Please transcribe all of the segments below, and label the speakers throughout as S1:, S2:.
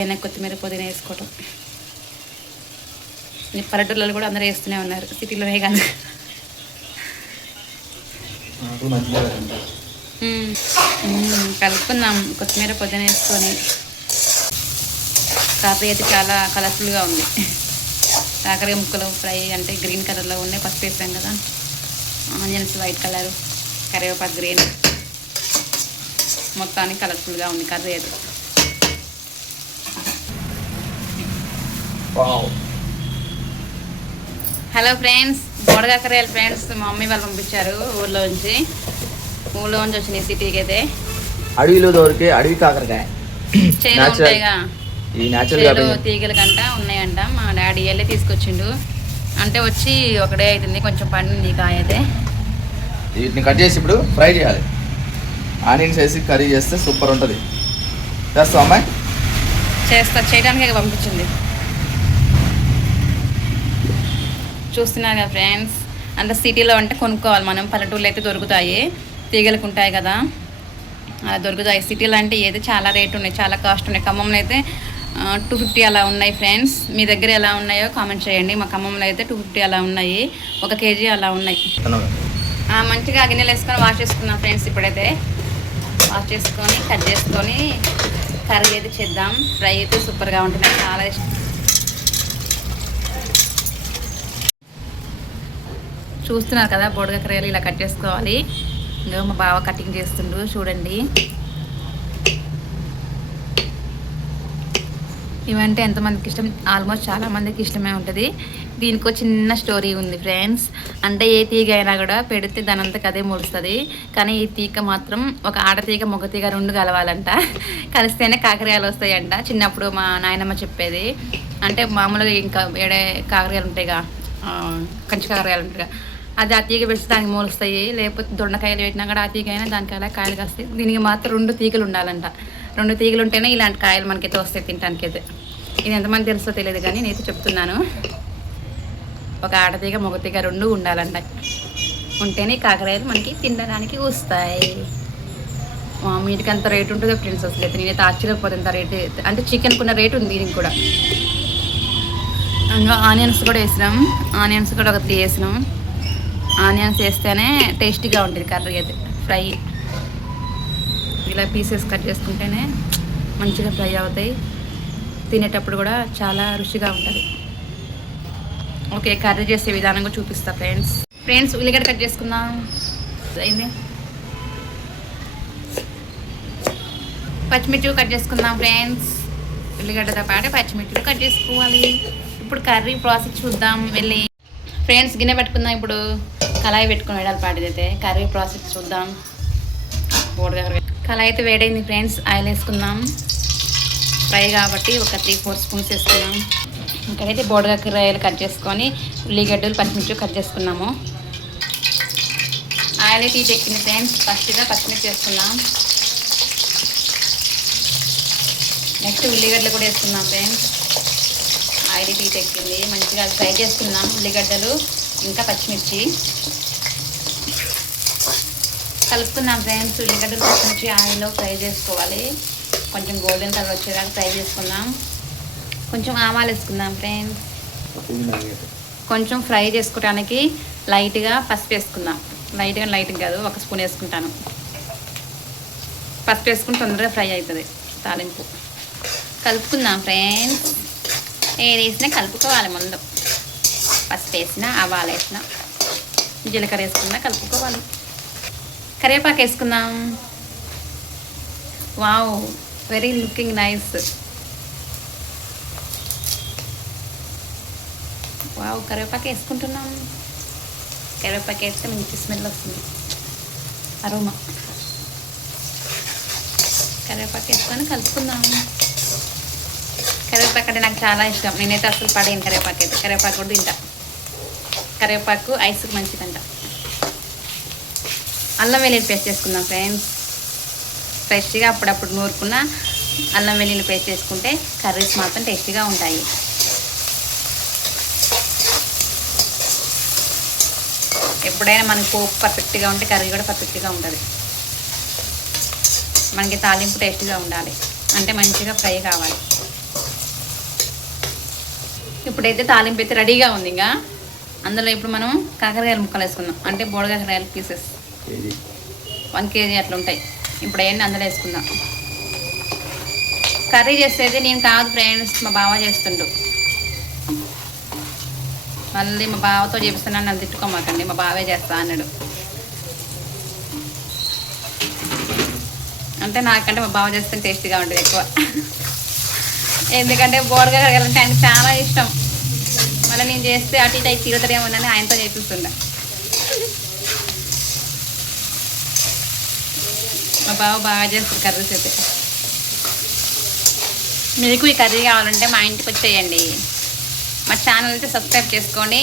S1: అయినా కొత్తిమీర పుదీనా వేసుకోవటం. పల్లెటూళ్ళలో కూడా అందరూ వేస్తూనే ఉన్నారు. సిటీలోనే కాదు. కలుపుకుందాం. కొత్తిమీర పుదీనా వేసుకొని. కాకర అయితే చాలా కలర్ఫుల్గా ఉంది. కాకర ముక్కలు ఫ్రై అంటే గ్రీన్ కలర్లో ఉన్నాయి పసుపు వేసాం కదా. ఆనియన్స్ వైట్ కలర్ కరివేపాకు గ్రీన్. మొత్తానికి కలర్ఫుల్గా ఉంది కర్రీ అయితే. హలో ఫ్రెండ్స్ బోడగాకరేయాలి ఫ్రెండ్స్ మా మమ్మీ వాళ్ళు పంపించారు ఊర్లో నుంచి. ఊర్లో నుంచి వచ్చినాయి సిటీకి అయితే.
S2: అడవిలో దొరికే అడవి కాకరకాయ.
S1: ఉంటాయిగా.
S2: ఈ
S1: తీగల కంట ఉన్నాయంట. మా డాడీ వెళ్ళి తీసుకొచ్చిండు. అంటే వచ్చి ఒకడే అవుతుంది కొంచెం పండింది కాయ అయితే.
S2: వీటిని కట్ చేసి ఇప్పుడు ఫ్రై చేయాలి. ఆనియన్స్ వేసి కర్రీ చేస్తే సూపర్ ఉంటుంది. చేస్తాం అమ్మాయి?
S1: చేస్తా. చేయడానికి పంపించింది. చూస్తున్నారు కదా ఫ్రెండ్స్ అంటే సిటీలో అంటే కొనుక్కోవాలి మనం. పల్లెటూళ్ళు అయితే దొరుకుతాయి. తీగలకు ఉంటాయి కదా. అలా దొరుకుతాయి. సిటీలో అంటే ఏది చాలా రేట్ ఉన్నాయి. చాలా కాస్ట్ ఉన్నాయి. ఖమ్మంలో అయితే టూ ఫిఫ్టీ అలా ఉన్నాయి ఫ్రెండ్స్ మీ దగ్గర ఎలా ఉన్నాయో కామెంట్ చేయండి. మా ఖమ్మంలో అయితే టూ ఫిఫ్టీ అలా ఉన్నాయి. ఒక కేజీ అలా ఉన్నాయి. మంచిగా గిన్నెలు వేసుకొని వాష్ చేసుకున్నాం ఫ్రెండ్స్ ఇప్పుడైతే. వాష్ చేసుకొని కట్ చేసుకొని కర్రీ అయితే చేద్దాం. ఫ్రై అయితే సూపర్గా ఉంటుంది చాలా ఇష్టం. చూస్తున్నారు కదా బోడగకరాయలు ఇలా కట్ చేసుకోవాలి. ఇంకా మా బావ కటింగ్ చేస్తుండు చూడండి. ఇవంటే ఎంతమందికి ఇష్టం? ఆల్మోస్ట్ చాలామందికి ఇష్టమే ఉంటుంది. దీనికి ఒక చిన్న స్టోరీ ఉంది ఫ్రెండ్స్. అంటే ఏ తీగ అయినా కూడా పెడితే దాని అదే ముడుస్తుంది. కానీ ఈ తీగ మాత్రం ఒక ఆడతీగ మగ తీగ రెండు కలవాలంట. కలిస్తేనే కాకరకాయలు వస్తాయంట. చిన్నప్పుడు మా నాయనమ్మ చెప్పేది. అంటే మామూలుగా ఇంకా ఏడే కాకరకాయలు ఉంటాయిగా కంచి కాకరకాయలు ఉంటాయిగా. అది ఆ తీగ పెడితే దానికి మూలుస్తాయి. లేకపోతే దొండకాయలు పెట్టినా కూడా ఆ తీగ అయినా దానికి అలా కాయలు కాస్తాయి. దీనికి మాత్రం రెండు తీగలు ఉండాలంట. రెండు తీగలు ఉంటేనే ఇలాంటి కాయలు మనకైతే వస్తాయి తినడానికి అయితే ఇది ఎంతమంది తెలుసో తెలియదు కానీ నేనైతే చెప్తున్నాను. ఒక ఆడతీగ మగతీగ రెండు ఉండాలంట. ఉంటేనే కాకరాయలు మనకి తినడానికి వస్తాయి. మా వీటికి అంత రేటు ఉంటుందో ఫ్రెండ్స్ అసలు అయితే నేనైతే ఆశ్చర్యపోతే ఎంత రేట్. అంటే చికెన్కున్న రేటు ఉంది దీనికి కూడా. ఇంకా ఆనియన్స్ కూడా వేసినాం. ఆనియన్స్ కూడా ఒక త్రీ వేసినాం. ఆనియన్స్ వేస్తేనే టేస్టీగా ఉంటుంది కర్రీ అయితే. ఫ్రై. ఇలా పీసెస్ కట్ చేసుకుంటేనే మంచిగా ఫ్రై అవుతాయి. తినేటప్పుడు కూడా చాలా రుచిగా ఉంటుంది. ఓకే కర్రీ చేసే విధానం చూపిస్తా ఫ్రెండ్స్. ఫ్రెండ్స్ ఉల్లిగడ్డ కట్ చేసుకుందాం. అయింది. పచ్చిమిర్చి కట్ చేసుకుందాం ఫ్రెండ్స్. ఉల్లిగడ్డతో పాటు పచ్చిమిర్చి కట్ చేసుకోవాలి. ఇప్పుడు కర్రీ ప్రాసెస్ చూద్దాం వెళ్ళి. ఫ్రెండ్స్ గిన్నె పెట్టుకుందాం ఇప్పుడు. కళాయి పెట్టుకుని వేడాలి పాటిదైతే కర్రీ ప్రాసెస్ చూద్దాం. బోర్డుగా కళాయి అయితే వేడైంది ఫ్రెండ్స్ ఆయిల్ వేసుకుందాం. ఫ్రై కాబట్టి ఒక త్రీ ఫోర్ స్పూన్స్ వేసుకున్నాం ఇక్కడైతే బోడగా రొయ్యలు కట్ చేసుకొని ఉల్లిగడ్డలు పచ్చిమిర్చి కట్ చేసుకున్నాము. ఆయిల్ అయితే ఇది ఎక్కింది ఫ్రెండ్స్ ఫస్ట్గా పచ్చిమిర్చి వేసుకున్నాం నెక్స్ట్ ఉల్లిగడ్డలు కూడా వేసుకున్నాం ఫ్రెండ్స్. ఆయిల్ టీ ఎక్కింది మంచిగా ఫ్రై చేసుకున్నాం ఉల్లిగడ్డలు. ఇంకా పచ్చిమిర్చి. కలుపుకున్నాం ఫ్రెండ్స్. ఉల్లిగడ్డలు పచ్చిమిర్చి ఆయిల్లో ఫ్రై చేసుకోవాలి. కొంచెం గోల్డెన్ కలర్ వచ్చేలాగా ఫ్రై చేసుకుందాం. కొంచెం ఆవాలు వేసుకుందాం ఫ్రెండ్స్. కొంచెం ఫ్రై చేసుకోవడానికి లైట్గా పసుపు వేసుకుందాం. లైట్గా లైట్గా కాదు ఒక స్పూన్ వేసుకుంటాను. పసుపు వేసుకుని తొందరగా ఫ్రై అవుతుంది తాలింపు. కలుపుకుందాం ఫ్రెండ్స్. ఏది వేసినా కలుపుకోవాలి ముందు. పసుపు వేసిన ఆవాలు వేసిన జీలకర్ర వేసుకున్నా కలుపుకోవాలి. కరివేపాకు వేసుకుందాం. Wow very looking nice wow కరివేపాకు వేసుకుంటున్నాం. కరివేపాకు వేస్తే మంచి స్మెల్ వస్తుంది. అరోమా కరివేపాకు వేసుకొని కలుపుకుందాం. కరివేపాకు అంటే నాకు చాలా ఇష్టం. నేనైతే అసలు పడేను కరివేపాకు అయితే. కరివేపాకు కూడా తింటాను కరివేపాకు ఐస్కి మంచిదంట. అల్లం వెల్లుల్లి పేస్ట్ చేసుకుందాం ఫ్రెండ్స్. ఫ్రెష్గా అప్పుడప్పుడు నూరుకున్న అల్లం వెల్లుల్లి పేస్ట్ చేసుకుంటే కర్రీస్ మాత్రం టేస్టీగా ఉంటాయి. ఎప్పుడైనా మనకి పోపు పర్ఫెక్ట్గా ఉంటే కర్రీ కూడా పర్ఫెక్ట్గా ఉంటుంది. మనకి తాలింపు టేస్ట్గా ఉండాలి. అంటే మంచిగా ఫ్రై కావాలి. ఇప్పుడైతే తాలింపు అయితే రెడీగా ఉంది ఇంకా. అందులో ఇప్పుడు మనం కాకరకాయలు ముక్కలు వేసుకుందాం. అంటే బోడకాకరకాయలు పీసెస్ వన్ కేజీ అట్లా ఉంటాయి ఇప్పుడు అవన్నీ అందులో వేసుకుందాం. కర్రీ చేసేది నేను కాదు ఫ్రెండ్స్ మా బావ చేస్తుండు. మళ్ళీ మా బావతో చేపిస్తున్నాను నన్ను తిట్టుకోమాకండి మా బావే చేస్తా అన్నాడు. అంటే నాకంటే మా బావ చేస్తే టేస్టీగా ఉంటుంది ఎక్కువ. ఎందుకంటే బోడగా కడగాలంటే ఆయనకు చాలా ఇష్టం. మళ్ళీ నేను చేస్తే అటు ఇటు అయి తిరుగుతారేమోనని ఆయనతో చేపిస్తుండే. మా బావ బాగా చేస్తారు కర్రీస్ అయితే మీకు ఈ కర్రీ కావాలంటే మా ఇంటికి వచ్చేయండి. మా ఛానల్ అయితే సబ్స్క్రైబ్ చేసుకోండి.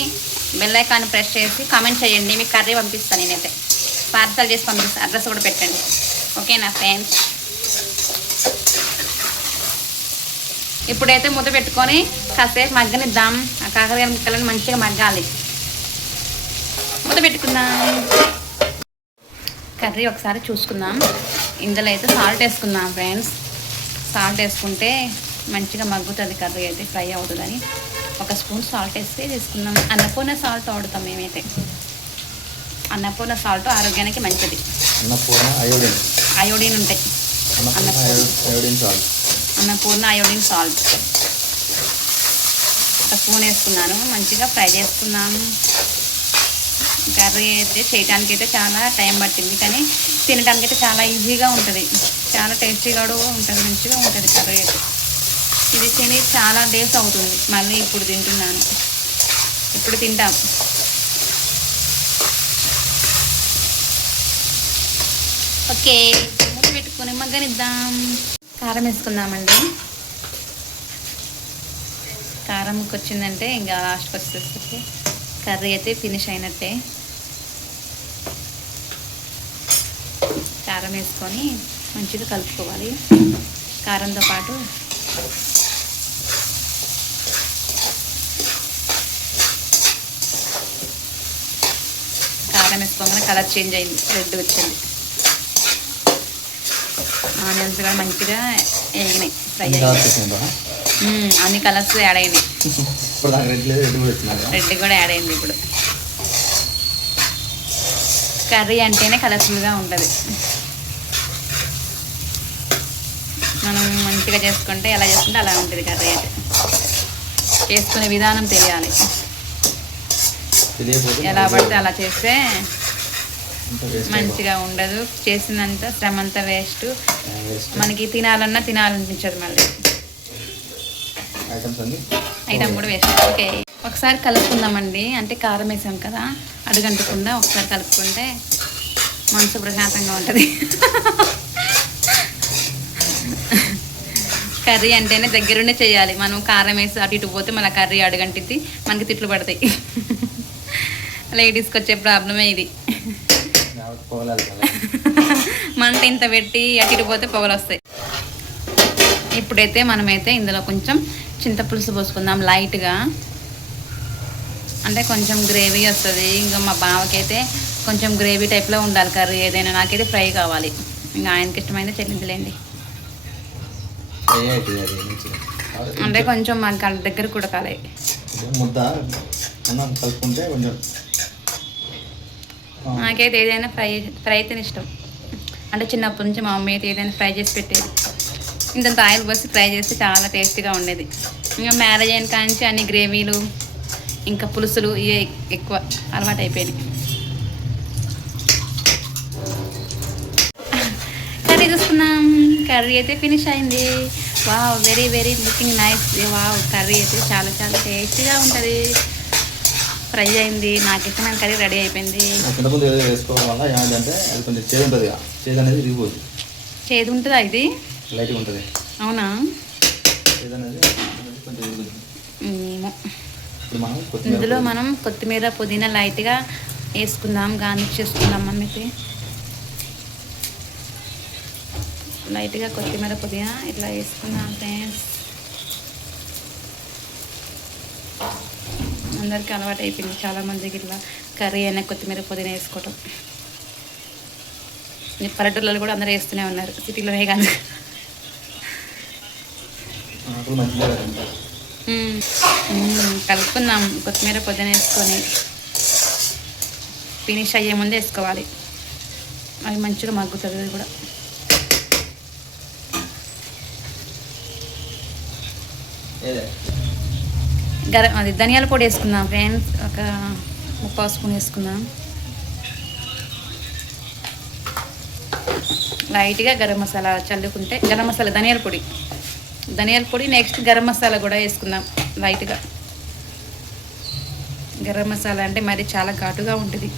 S1: బెల్ ఐకాన్ ప్రెస్ చేసి కామెంట్ చేయండి. మీకు కర్రీ పంపిస్తాను నేనైతే. పార్సల్ చేసి పంపిస్తాను అడ్రస్ కూడా పెట్టండి. ఓకేనా ఫ్రెండ్స్? ఇప్పుడైతే మూత పెట్టుకొని కాసేపు మగ్గనిద్దాం. ఆ కాకరకాయ ముక్కలను మంచిగా మగ్గాలి. మూత పెట్టుకుందాం. కర్రీ ఒకసారి చూసుకుందాం. ఇందులో అయితే సాల్ట్ వేసుకుందాం ఫ్రెండ్స్. సాల్ట్ వేసుకుంటే మంచిగా మగ్గుతుంది కర్రీ అయితే ఫ్రై అవుతుందని. ఒక స్పూన్ సాల్ట్ వేస్తే తీసుకుందాం అన్నపూర్ణ సాల్ట్ వాడుతాం మేమైతే. అన్నపూర్ణ సాల్ట్ ఆరోగ్యానికి మంచిది.
S2: అన్నపూర్ణ అయోడిన్.
S1: అయోడిన్ ఉంటాయి
S2: అన్నపూర్ణ. Iodine salt.
S1: మన పూర్ణ అయోడిన్ సాల్ట్ ఒక స్పూన్ వేసుకున్నాను మంచిగా ఫ్రై చేసుకున్నాను. కర్రీ అయితే చేయడానికి అయితే చాలా టైం పట్టింది కానీ తినడానికి అయితే చాలా ఈజీగా ఉంటుంది. చాలా టేస్టీగా కూడా ఉంటుంది మంచిగా ఉంటుంది కర్రీ అయితే. ఇది తిని చాలా డేస్ అవుతుంది మళ్ళీ ఇప్పుడు తింటున్నాను. ఇప్పుడు తింటాం. ఓకే మూత పెట్టుకొని మగ్గనిద్దాం. కారం వేసుకుందామండి. కారం వచ్చిందంటే ఇంకా లాస్ట్కి వచ్చేసరికి కర్రీ అయితే ఫినిష్ అయినట్టే. కారం వేసుకొని మంచిగా కలుపుకోవాలి. కారంతో పాటు కారం వేసుకోగానే కలర్ చేంజ్ అయింది. రెడ్ వచ్చింది. ఆనియన్స్ కూడా మంచిగా వేగినాయి ఫ్రై అన్ని కలర్స్ యాడ్ అయినాయి.
S2: రెడ్ కూడా
S1: యాడ్ అయింది ఇప్పుడు. కర్రీ అంటేనే కలర్ఫుల్గా ఉంటుంది. మనం మంచిగా చేసుకుంటే ఎలా చేసుకుంటే అలా ఉంటుంది కర్రీ అయితే. చేసుకునే విధానం తెలియాలి. ఎలా పడితే అలా చేస్తే మంచిగా ఉండదు. చేసినంత శ్రమ అంతా వేస్ట్. మనకి తినాలన్నా తినాలనిపించదు మళ్ళీ. ఐటమ్ కూడా వేస్ట్. ఓకే. ఒకసారి కలుపుకుందామండి. అంటే కారం వేసాం కదా. అడుగంటకుండా ఒకసారి కలుపుకుంటే మనసు ప్రశాంతంగా ఉంటుంది. కర్రీ అంటేనే దగ్గరుండే చేయాలి. మనం కారం వేసి అటు ఇటు పోతే మళ్ళీ కర్రీ అడుగంటిద్ది. మనకి తిట్లు పడతాయి. లేడీస్కి వచ్చే ప్రాబ్లమే ఇది. మంట ఇంత పెట్టి అటు ఇటు పోతే పొగలు వస్తాయి. ఇప్పుడైతే మనమైతే ఇందులో కొంచెం చింతపులుసు పోసుకుందాం లైట్గా. అంటే కొంచెం గ్రేవీ వస్తుంది. ఇంకా మా బావకైతే కొంచెం గ్రేవీ టైప్లో ఉండాలి కర్రీ ఏదైనా. నాకైతే ఫ్రై కావాలి. ఇంకా ఆయనకి ఇష్టమైతే చెల్లించలేండి అంటే కొంచెం మాకు దగ్గర కూడా కాలే.
S2: కొంచెం ముద్ద అన్నం కలుపుకుంటే కొంచెం
S1: నాకైతే ఏదైనా ఫ్రై ఫ్రై అయితేనే ఇష్టం. అంటే చిన్నప్పటి నుంచి మా మమ్మీ అయితే ఏదైనా ఫ్రై చేసి పెట్టేది. ఇంత ఆయిల్ పోసి ఫ్రై చేస్తే చాలా టేస్టీగా ఉండేది. ఇంకా మ్యారేజ్ అయిన కాంచి అన్ని గ్రేవీలు ఇంకా పులుసులు ఇవే ఎక్కువ అలవాటు అయిపోయినాయి. కర్రీ చూసుకున్నాం కర్రీ అయితే ఫినిష్ అయింది. Wow very very looking nice. Wow curry అయితే చాలా చాలా టేస్టీగా ఉంటుంది. ఫ్రై అయింది నాకు ఇష్టమైన కర్రీ రెడీ అయిపోయింది.
S2: చింతపుందు ఏదో వేసుకోవడం వల్ల ఏమైందంటే అది కొంచెం చేదు ఉంటుంది చేదు అనేది విరిగిపోతుంది
S1: చేదు ఉంటుందా ఇది?
S2: లైట్గా ఉంటుంది.
S1: అవునా?
S2: చేదు అనేది కొంచెం
S1: ఏమో. ఇందులో మనం కొత్తిమీర పుదీనా లైట్గా వేసుకుందాం గార్నిష్ చేసుకుందాం మనకి లైట్గా కొత్తిమీర పుదీనా ఇట్లా వేసుకుందాం ఫ్రెండ్స్. అందరికీ అలవాటు అయిపోయింది. చాలా మందికి ఇట్లా కర్రీ అయినా కొత్తిమీర పుదీనా వేసుకోవటం. ఈ పల్లెటూర్లలో కూడా అందరూ వేస్తూనే ఉన్నారు. సిటీలోనే. మ్మ్. కలుపుకుందాం. కొత్తిమీర పొద్దున వేసుకొని ఫినిష్ అయ్యే ముందే వేసుకోవాలి. అది మంచిగా మగ్గుతుంది అది కూడా.
S2: ఏదే?
S1: గరం అది ధనియాల పొడి వేసుకుందాం. ఫ్రెండ్స్ ఒక ముప్పావు స్పూన్ వేసుకుందాం. లైట్గా గరం మసాలా చల్లుకుంటే గరం మసాలా ధనియాల పొడి. ధనియాల పొడి నెక్స్ట్ గరం మసాలా కూడా వేసుకుందాం లైట్గా. గరం మసాలా అంటే మరి చాలా ఘాటుగా ఉంటుంది.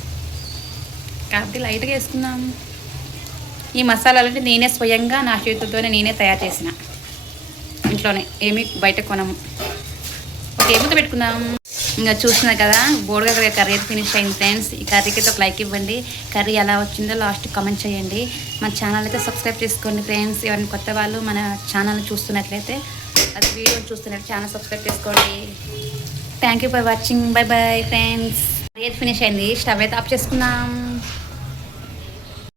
S1: కాబట్టి లైట్గా వేసుకుందాం. ఈ మసాలాలు అంటే నేనే స్వయంగా నా చేతులతోనే నేనే తయారు చేసిన. ఇంట్లోనే ఏమీ బయట కొనము. ఒక ఏముతో పెట్టుకుందాం. ఇంకా చూస్తున్నారు కదా బోర్గా కర్రీ ఫినిష్ అయింది ఫ్రెండ్స్ ఈ కర్రీకి అయితే ఒక లైక్ ఇవ్వండి. కర్రీ ఎలా వచ్చిందో లాస్ట్ కామెంట్ చేయండి. మన ఛానల్ అయితే సబ్స్క్రైబ్ చేసుకోండి ఫ్రెండ్స్ ఎవరైనా కొత్త వాళ్ళు మన ఛానల్ చూస్తున్నట్లయితే అది వీడియో చూస్తున్నట్టు ఛానల్ సబ్స్క్రైబ్ చేసుకోండి. Thank you for watching bye bye friends curry అయితే ఫినిష్ అయింది. స్టవ్ అయితే ఆఫ్ చేసుకుందాం.